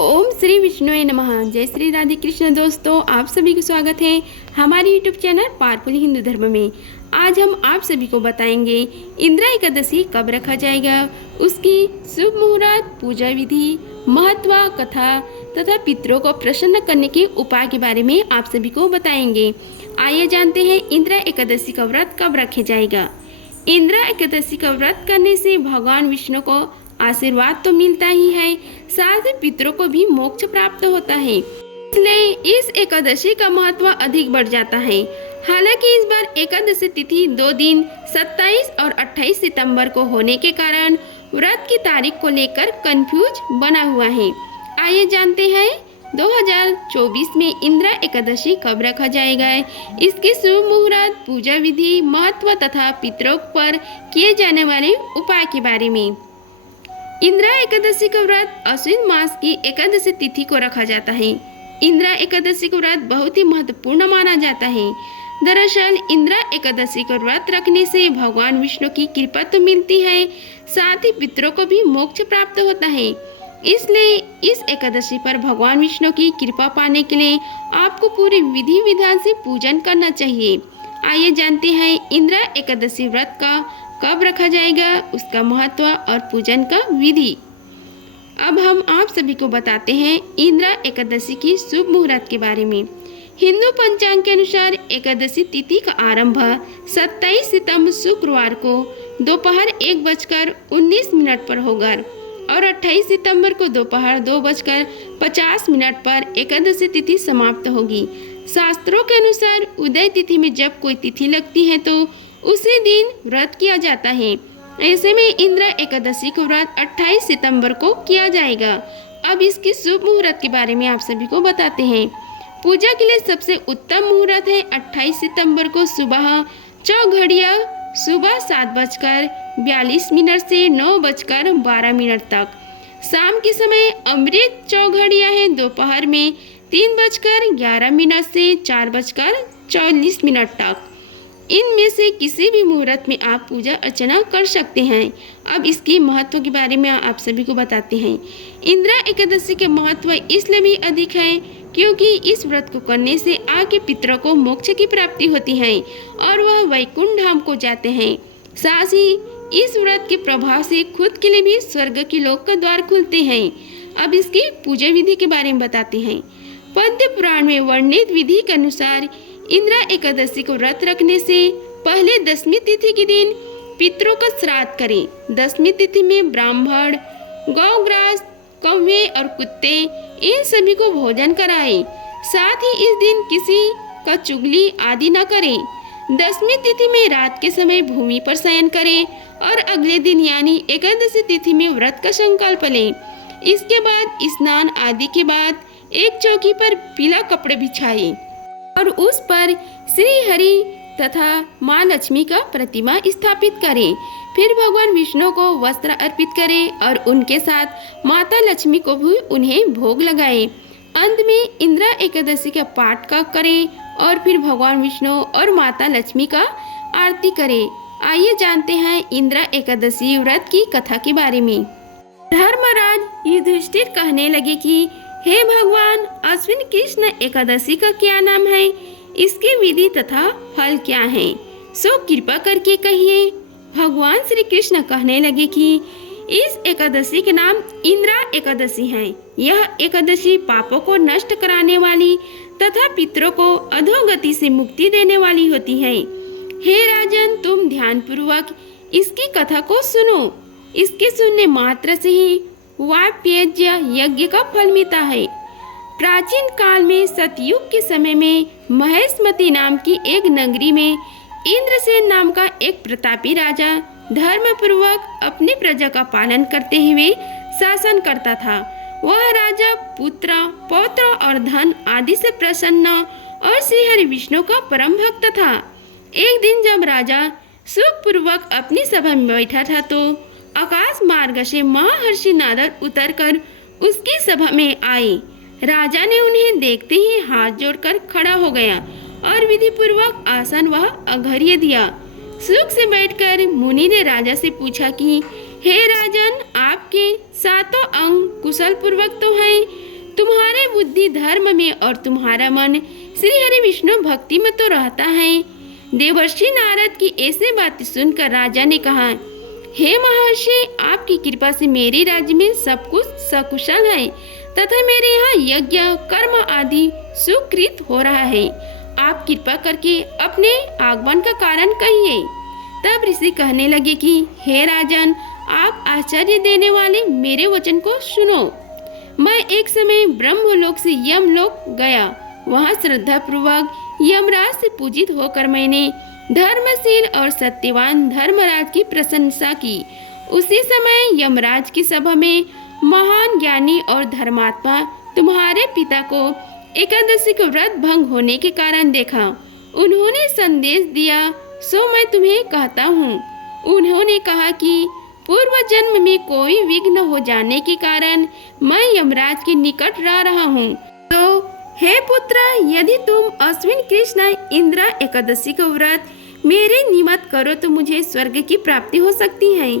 ओम श्री विष्णुवे नमः। जय श्री राधे कृष्ण। दोस्तों, आप सभी को स्वागत है हमारे यूट्यूब चैनल पावरफुल हिंदू धर्म में। आज हम आप सभी को बताएंगे इंदिरा एकादशी कब रखा जाएगा, उसकी शुभ मुहूर्त, पूजा विधि, महत्व, कथा तथा पितरों को प्रसन्न करने के उपाय के बारे में आप सभी को बताएंगे। आइए जानते हैं इंदिरा एकादशी का व्रत कब रखे जाएगा। इंदिरा एकादशी का व्रत करने से भगवान विष्णु को आशीर्वाद तो मिलता ही है, साथ ही पितरों को भी मोक्ष प्राप्त होता है, इसलिए इस एकादशी का महत्व अधिक बढ़ जाता है। हालांकि इस बार एकादशी तिथि 2 दिन 27 और 28 सितंबर को होने के कारण व्रत की तारीख को लेकर कंफ्यूज बना हुआ है। आइए जानते हैं 2024 में इंदिरा एकादशी कब रखा जाएगा, इसके शुभ मुहूर्त, पूजा विधि, महत्व तथा पितरों पर किए जाने वाले उपाय के बारे में। इंदिरा एकादशी का व्रत अश्विन मास की एकादशी तिथि को रखा जाता है। इंदिरा एकादशी का व्रत बहुत ही महत्वपूर्ण माना जाता है। दरअसल इंदिरा एकादशी का व्रत रखने से भगवान विष्णु की कृपा तो मिलती है, साथ ही पितरों को भी मोक्ष प्राप्त होता है। इसलिए इस एकादशी पर भगवान विष्णु की कृपा पाने के लिए आपको पूरी विधि विधान से पूजन करना चाहिए। आइए जानते हैं इंदिरा एकादशी व्रत का कब रखा जाएगा, उसका महत्व और पूजन का विधि। अब हम आप सभी को बताते हैं इंदिरा एकादशी की शुभ मुहूर्त के बारे में। हिंदू पंचांग के अनुसार एकादशी तिथि का आरंभ 27 सितंबर शुक्रवार को दोपहर 1:19 पर होगा और 28 सितंबर को दोपहर 2:50 पर एकादशी तिथि समाप्त होगी। शास्त्रों के अनुसार उदय तिथि में जब कोई तिथि लगती है तो उसी दिन व्रत किया जाता है। ऐसे में इंदिरा एकादशी को व्रत 28 सितंबर को किया जाएगा। अब इसकी शुभ मुहूर्त के बारे में आप सभी को बताते हैं। पूजा के लिए सबसे उत्तम मुहूर्त है 28 सितंबर को सुबह चौघड़िया सुबह 7:42 से 9:12 तक। शाम के समय अमृत चौघड़िया है दोपहर में 3:11 से 4:44 तक। इनमें से किसी भी मुहूर्त में आप पूजा अर्चना कर सकते हैं। अब इसकी महत्व के बारे में आप सभी को बताते हैं। इंदिरा एकादशी के महत्व इसलिए भी अधिक है क्योंकि इस व्रत को करने से आगे पितरों को मोक्ष की प्राप्ति होती है और वह वैकुंठ धाम को जाते हैं। साथ ही इस व्रत के प्रभाव से खुद के लिए भी स्वर्ग की लोक का द्वार खुलते हैं। अब इसकी पूजा विधि के बारे में बताते हैं। पद्म पुराण में वर्णित विधि के अनुसार इंदिरा एकादशी को व्रत रखने से पहले 10वीं तिथि के दिन पितरों का श्राद्ध करें। 10वीं तिथि में ब्राह्मण, गौग्रास, कौवे और कुत्ते इन सभी को भोजन कराएं। साथ ही इस दिन किसी का चुगली आदि न करें। 10वीं तिथि में रात के समय भूमि पर शयन करें और अगले दिन यानी एकादशी तिथि में व्रत का संकल्प लें। इसके बाद स्नान आदि के बाद एक चौकी पर पीला कपड़े बिछाएं और उस पर श्री हरि तथा माँ लक्ष्मी का प्रतिमा स्थापित करें। फिर भगवान विष्णु को वस्त्र अर्पित करें और उनके साथ माता लक्ष्मी को भी उन्हें भोग लगाएं। अंत में इंदिरा एकादशी का पाठ का करें और फिर भगवान विष्णु और माता लक्ष्मी का आरती करें। आइए जानते हैं इंदिरा एकादशी व्रत की कथा के बारे में। धर्मराज युधिष्ठिर कहने लगे कि हे भगवान, अश्विन कृष्ण एकादशी का क्या नाम है, इसकी विधि तथा फल क्या है, सो कृपा करके कहिए। भगवान श्री कृष्ण कहने लगे कि इस एकादशी के नाम इंदिरा एकादशी है। यह एकादशी पापों को नष्ट कराने वाली तथा पितरों को अधोगति से मुक्ति देने वाली होती है। हे राजन, तुम ध्यान पूर्वक इसकी कथा को सुनो। इसके सुनने मात्र से ही वाप्यज्य यज्ञ का फल मिलता है। प्राचीन काल में सतयुग के समय में महेशमती नाम की एक नगरी में इंद्रसेन नाम का एक प्रतापी राजा धर्म पूर्वक अपनी प्रजा का पालन करते हुए शासन करता था। वह राजा पुत्र, पौत्र और धन आदि से प्रसन्न और श्री हरि विष्णु का परम भक्त था। एक दिन जब राजा सुख पूर्वक अपनी सभा में बैठा था तो आकाश मार्ग से महर्षि नारद उतरकर उसकी सभा में आए। राजा ने उन्हें देखते ही हाथ जोड़कर खड़ा हो गया और विधि पूर्वक आसन वह अघर्य दिया। सुख से बैठकर मुनि ने राजा से पूछा कि हे राजन, आपके सातों अंग कुशल पूर्वक तो हैं, तुम्हारे बुद्धि धर्म में और तुम्हारा मन श्री हरि विष्णु भक्ति में तो रहता है। देवर्षि नारद की ऐसे बातें सुनकर राजा ने कहा, हे महर्षि, आपकी कृपा से मेरे राज्य में सब कुछ सकुशल है तथा मेरे यहाँ यज्ञ कर्म आदि सुकृत हो रहा है। आप कृपा करके अपने आगमन का कारण कहिए। तब ऋषि कहने लगे कि हे राजन, आप आश्चर्य देने वाले मेरे वचन को सुनो। मैं एक समय ब्रह्मलोक से यमलोक गया। वहाँ श्रद्धा पूर्वक यमराज से पूजित होकर मैंने धर्मशील और सत्यवान धर्मराज की प्रशंसा की। उसी समय यमराज की सभा में महान ज्ञानी और धर्मात्मा तुम्हारे पिता को एकादशी का व्रत भंग होने के कारण देखा। उन्होंने संदेश दिया, सो मैं तुम्हें कहता हूँ। उन्होंने कहा कि पूर्व जन्म में कोई विघ्न हो जाने के कारण मैं यमराज के निकट रहा हूँ। तो हे पुत्र, यदि तुम अश्विन कृष्ण इंद्र एकादशी का व्रत मेरे निमित्त करो तो मुझे स्वर्ग की प्राप्ति हो सकती है।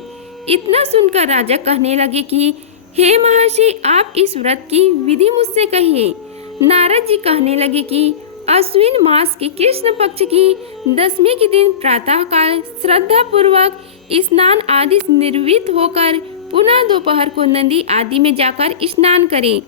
इतना सुनकर राजा कहने लगे कि हे महर्षि, आप इस व्रत की विधि मुझसे कहिए। नारद जी कहने लगे कि अश्विन मास के कृष्ण पक्ष की दशमी के दिन प्रातः काल श्रद्धा पूर्वक स्नान आदि निर्वृत्त होकर पुनः दोपहर को नदी आदि में जाकर स्नान करें।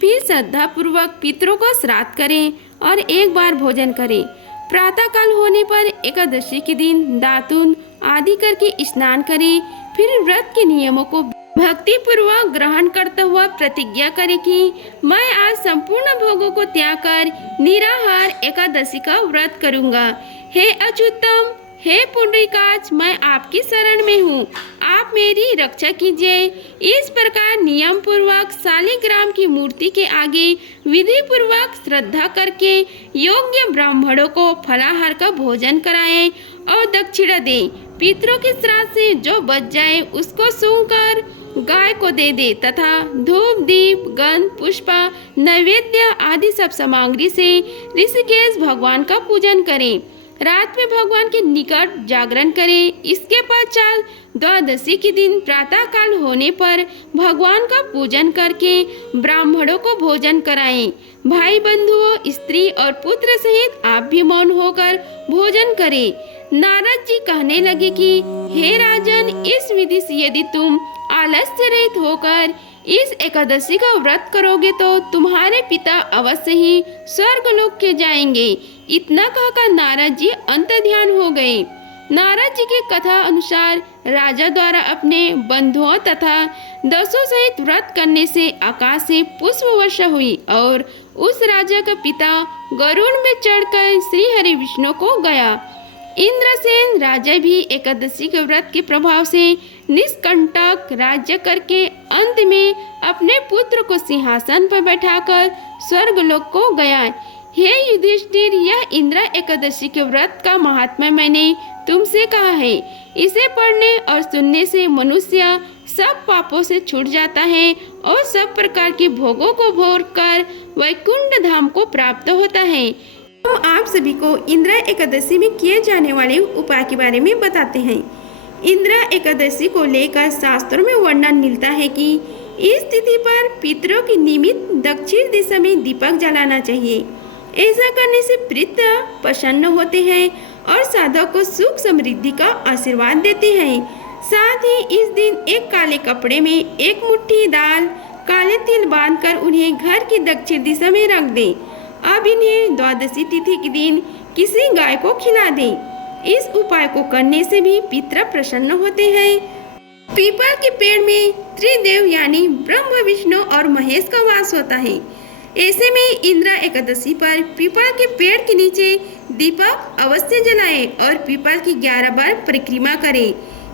फिर श्रद्धा पूर्वक पितरों को श्राद्ध करें और एक बार भोजन करें। प्रातः काल होने पर एकादशी के दिन दातुन आदि करके स्नान करें। फिर व्रत के नियमों को भक्ति पूर्वक ग्रहण करता हुआ प्रतिज्ञा करे कि मैं आज संपूर्ण भोगों को त्याग कर निराहार एकादशी का व्रत करूंगा। हे अच्युतम, हे पुंडरीकाक्ष, मैं आपकी शरण में हूँ, आप मेरी रक्षा कीजिए। इस प्रकार नियम पूर्वक शालिग्राम की मूर्ति के आगे विधि पूर्वक श्रद्धा करके योग्य ब्राह्मणों को फलाहार का भोजन कराएं और दक्षिणा दें। पितरों के श्राद्ध से जो बच जाए उसको सूंघकर गाय को दे दे तथा धूप दीप गंध पुष्प नैवेद्य आदि सब सामग्री से ऋषिकेश भगवान का पूजन करें। रात में भगवान के निकट जागरण करें। इसके पश्चात द्वादशी के दिन प्रातः काल होने पर भगवान का पूजन करके ब्राह्मणों को भोजन कराएं। भाई बंधुओं, स्त्री और पुत्र सहित आप भी मौन होकर भोजन करें। नारद जी कहने लगे कि हे राजन, इस विधि से यदि तुम आलस्य रहित होकर इस एकादशी का व्रत करोगे तो तुम्हारे पिता अवश्य ही स्वर्गलोक के जाएंगे। इतना कहकर नारद जी अंतर्ध्यान हो गए। नारद जी की कथा अनुसार राजा द्वारा अपने बंधुओं तथा दसों सहित व्रत करने से आकाश से पुष्प वर्षा हुई और उस राजा का पिता गरुड़ में चढ़कर श्री हरि विष्णु को गया। इंद्रसेन राजा भी एकादशी के व्रत के प्रभाव से निष्कंटक राज्य करके अंत में अपने पुत्र को सिंहासन पर बैठाकर स्वर्गलोक को गया। हे युधिष्ठिर, यह इंद्र एकादशी के व्रत का महात्मा मैंने तुमसे कहा है। इसे पढ़ने और सुनने से मनुष्य सब पापों से छूट जाता है और सब प्रकार के भोगों को भोग कर वैकुंठ धाम को प्राप्त होता है। हम आप सभी को इंद्र एकादशी में किए जाने वाले उपाय के बारे में बताते हैं। इंद्र एकादशी को लेकर शास्त्रों में वर्णन मिलता है कि इस तिथि पर पितरों के निमित्त दक्षिण दिशा में दीपक जलाना चाहिए। ऐसा करने से पितृ प्रसन्न होते हैं और साधक को सुख समृद्धि का आशीर्वाद देते हैं। साथ ही इस दिन एक काले कपड़े में एक मुट्ठी दाल काले तिल बांधकर उन्हें घर की दक्षिण दिशा में रख दें। अब इन्हें द्वादशी तिथि के दिन किसी गाय को खिला दें। इस उपाय को करने से भी पितृ प्रसन्न होते हैं। पीपल के पेड़ में त्रिदेव यानी ब्रह्मा विष्णु और महेश का वास होता है। ऐसे में इंद्र एकादशी पर पीपल के पेड़ के नीचे दीपक अवश्य जलाएं और पीपल की 11 बार परिक्रमा करें।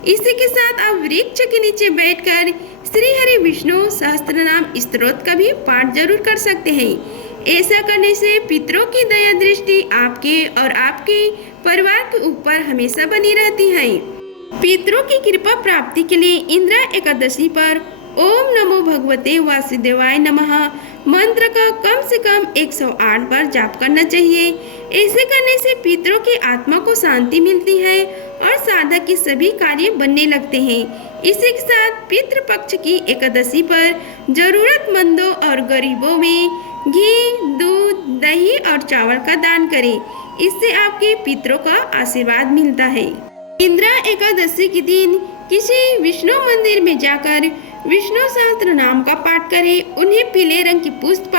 इसी के साथ आप वृक्ष के नीचे बैठकर श्री हरि विष्णु सहस्त्रनाम स्तोत्र का भी पाठ जरूर कर सकते हैं। ऐसा करने से पितरों की दया दृष्टि आपके और आपके परिवार के ऊपर हमेशा बनी रहती है। पितरों की कृपा प्राप्ति के लिए इंद्र एकादशी पर ओम नमो भगवते वासुदेवाय नमः मंत्र का कम से कम 108 बार जाप करना चाहिए। ऐसे करने से पितरों की आत्मा को शांति मिलती है और साधक के सभी कार्य बनने लगते हैं। इसी के साथ पितृपक्ष की एकादशी पर जरूरतमंदों और गरीबों में घी, दूध, दही और चावल का दान करें। इससे आपके पितरों का आशीर्वाद मिलता है। इंद्रा एकादशी के दिन किसी विष्णु मंदिर में जाकर विष्णु सहस्त्र नाम का पाठ करें। उन्हें पीले रंग की पुष्प,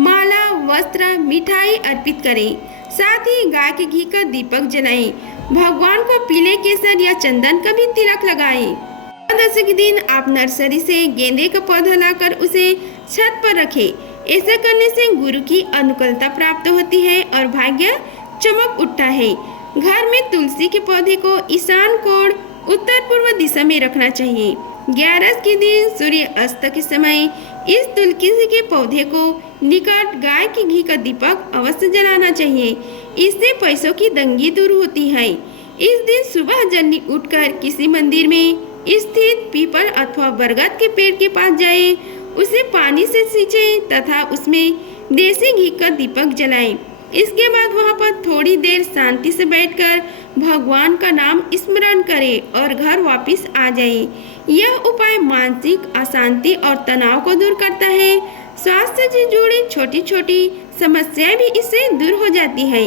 माला, वस्त्र, मिठाई अर्पित करें। साथ ही गाय के घी का दीपक जलाएं। भगवान को पीले केसर या चंदन का भी तिलक लगाएं। एकादशी के दिन आप नर्सरी से गेंदे का पौधा लाकर उसे छत पर रखें। ऐसा करने से गुरु की अनुकूलता प्राप्त होती है और भाग्य चमक उठता है। घर में तुलसी के पौधे को ईशान कोण उत्तर पूर्व दिशा में रखना चाहिए। 11 के दिन सूर्य अस्त के समय इस तुलसी के पौधे को निकट गाय के घी का दीपक अवश्य जलाना चाहिए। इससे पैसों की तंगी दूर होती है। इस दिन सुबह जल्दी उठकर किसी मंदिर में स्थित पीपल अथवा बरगद के पेड़ के पास जाएं, उसे पानी से सींचें तथा उसमें देसी घी का दीपक जलाएं। इसके बाद वहां पर थोड़ी देर शांति से बैठकर भगवान का नाम स्मरण करें और घर वापस आ जाएं। यह उपाय मानसिक अशांति और तनाव को दूर करता है। स्वास्थ्य से जुड़ी छोटी छोटी समस्याएं भी इससे दूर हो जाती हैं।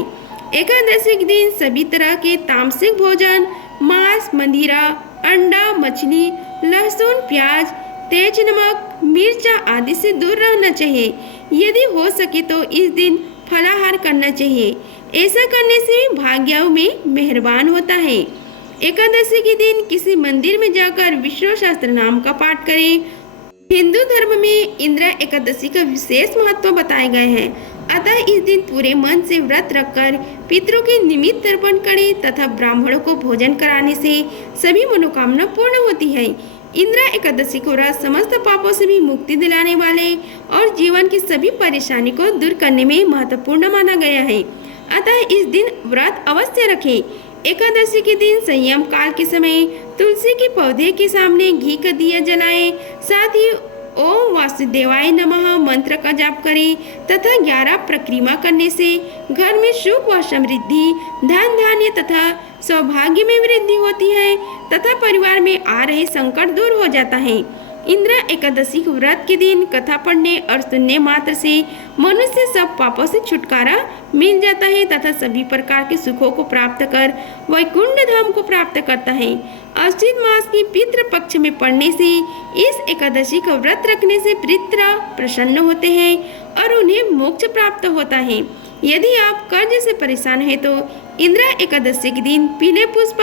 एकादशी के दिन सभी तरह के तामसिक भोजन, मांस, मदिरा, अंडा, मछली, लहसुन, प्याज, तेज नमक, मिर्चा आदि से दूर रहना चाहिए। यदि हो सके तो इस दिन फलाहार करना चाहिए। ऐसा करने से भाग्यों में मेहरबान होता है। एकादशी के दिन किसी मंदिर में जाकर विष्णु सहस्त्र नाम का पाठ करें। हिंदू धर्म में इंद्रा एकादशी का विशेष महत्व बताए गए हैं। अतः इस दिन पूरे मन से व्रत रखकर पितरों के निमित्त तर्पण करें तथा ब्राह्मणों को भोजन कराने से सभी मनोकामना पूर्ण होती है। इंद्रा एकादशी को व्रत समस्त पापों से भी मुक्ति दिलाने वाले और जीवन की सभी परेशानी को दूर करने में महत्वपूर्ण माना गया है। अतः इस दिन व्रत अवश्य रखें। एकादशी के दिन संयम काल के समय तुलसी के पौधे के सामने घी का दिया जलाएं। साथ ही ओम वासुदेवाय नमः मंत्र का जाप करें तथा 11 परिक्रमा करने से घर में सुख व समृद्धि, धन धान्य तथा सौभाग्य में वृद्धि होती है तथा परिवार में आ रहे संकट दूर हो जाता है। इंद्रा एकादशी व्रत के दिन कथा पढ़ने और सुनने मात्र से मनुष्य सब पापों से छुटकारा मिल जाता है तथा सभी प्रकार के सुखों को प्राप्त कर वैकुंठ धाम को प्राप्त करता है। अश्विन मास की पितृ पक्ष में पड़ने से इस एकादशी का व्रत रखने से पितृ प्रसन्न होते हैं और उन्हें मोक्ष प्राप्त होता है। यदि आप कर्ज से परेशान हैं तो इंद्रा एकादशी के दिन पीले पुष्प,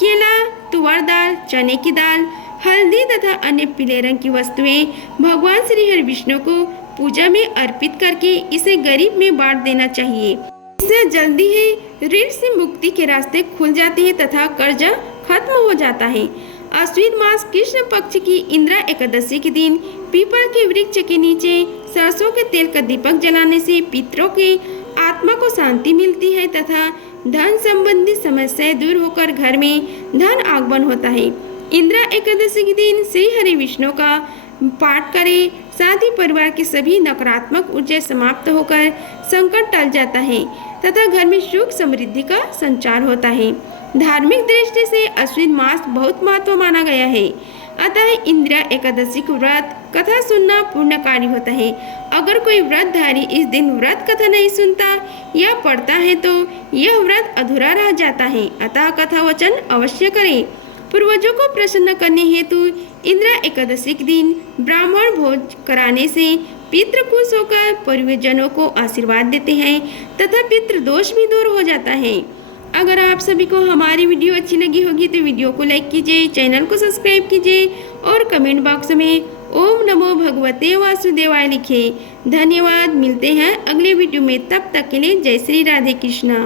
केला, तुअर दाल, चने की दाल, हल्दी तथा अन्य पीले रंग की वस्तुएं भगवान श्री हरि विष्णु को पूजा में अर्पित करके इसे गरीब में बांट देना चाहिए। इससे जल्दी ही ऋण से मुक्ति के रास्ते खुल जाते हैं तथा कर्ज खत्म हो जाता है। अश्विन मास कृष्ण पक्ष की इंद्रा एकादशी के दिन पीपल के वृक्ष के नीचे सरसों के तेल का दीपक जलाने से पितरों के आत्मा को शांति मिलती है तथा धन संबंधी समस्याएं दूर होकर घर में धन आगमन होता है। इंद्रा एकादशी के दिन श्री हरि विष्णु का पाठ करें। साथ ही परिवार की सभी नकारात्मक ऊर्जा समाप्त होकर संकट टल जाता है तथा घर में सुख समृद्धि का संचार होता है। धार्मिक दृष्टि से अश्विन मास बहुत महत्व माना गया है। अतः इंद्रा एकादशी को व्रत कथा सुनना पुण्यकारी होता है। अगर कोई व्रतधारी इस दिन व्रत कथा नहीं सुनता या पढ़ता है तो यह व्रत अधूरा रह जाता है। अतः कथा वचन अवश्य करें। पूर्वजों को प्रसन्न करने हेतु इंद्रा एकादशी के दिन ब्राह्मण भोज कराने से पितृ खुश होकर परिवारजनों को आशीर्वाद देते हैं तथा पितृ दोष भी दूर हो जाता है। अगर आप सभी को हमारी वीडियो अच्छी लगी होगी तो वीडियो को लाइक कीजिए, चैनल को सब्सक्राइब कीजिए और कमेंट बॉक्स में ओम नमो भगवते वासुदेवाय लिखें। धन्यवाद। मिलते हैं अगले वीडियो में, तब तक के लिए जय श्री राधे कृष्णा।